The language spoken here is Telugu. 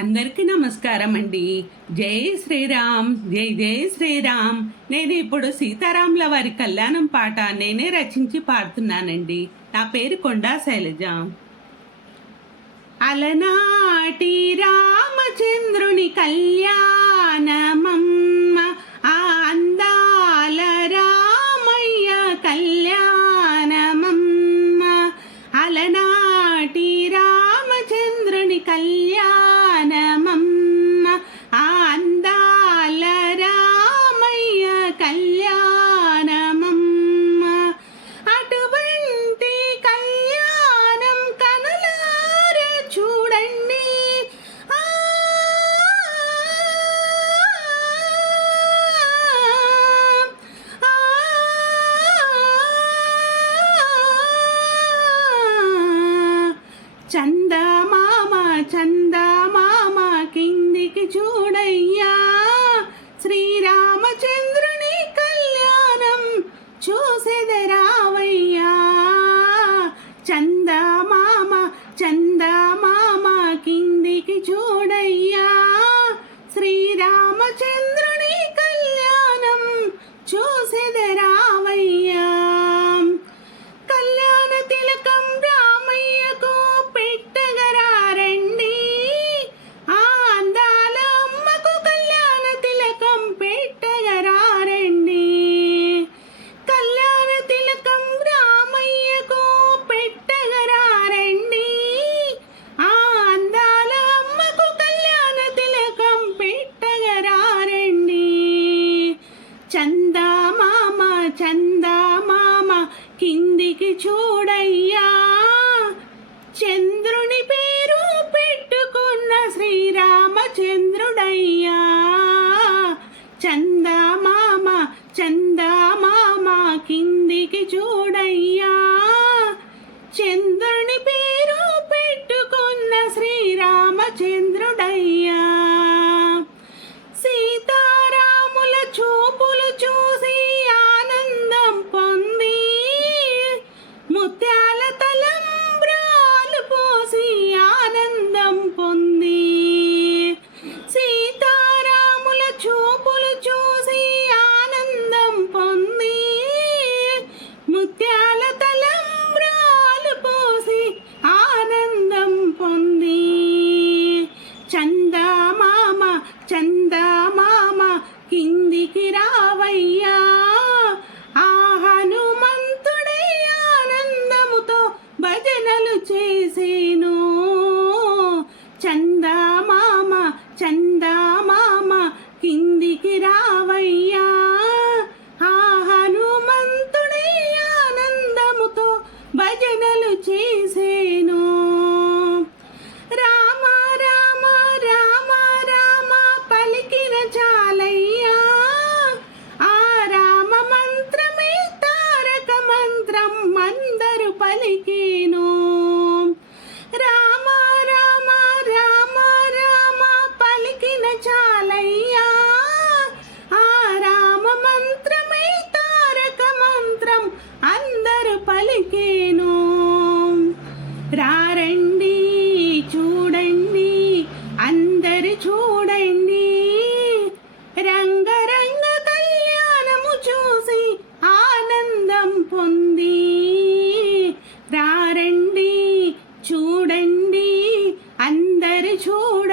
అందరికీ నమస్కారం అండి. జై శ్రీరామ్ జై జై శ్రీరామ్. నేను ఇప్పుడు సీతారాముల వారి కళ్యాణం పాట నేనే రచించి పాడుతున్నానండి. నా పేరు కొండా శైలజ. అలనాటి రామచంద్రుని కళ్యాణమం చందమామ చందమామ కిందికి చూడయ్యా. శ్రీరామచంద్రుని కళ్యాణం చూసెదరావయ్యా చందమామ చందమామ కిందికి చూడయ్యా. శ్రీరామచంద్ర రామచంద్రుడయ్యా చందమామ చందమామ కిందికి చూడయ్యా. చంద్రుని పేరు పెట్టుకున్న శ్రీరామచంద్ర ఉంది. పొంది చందమామ చందమామ కిందికి రావయ్యా. ఆ హనుమంతుడే ఆనందముతో భజనలు చేసే छोड़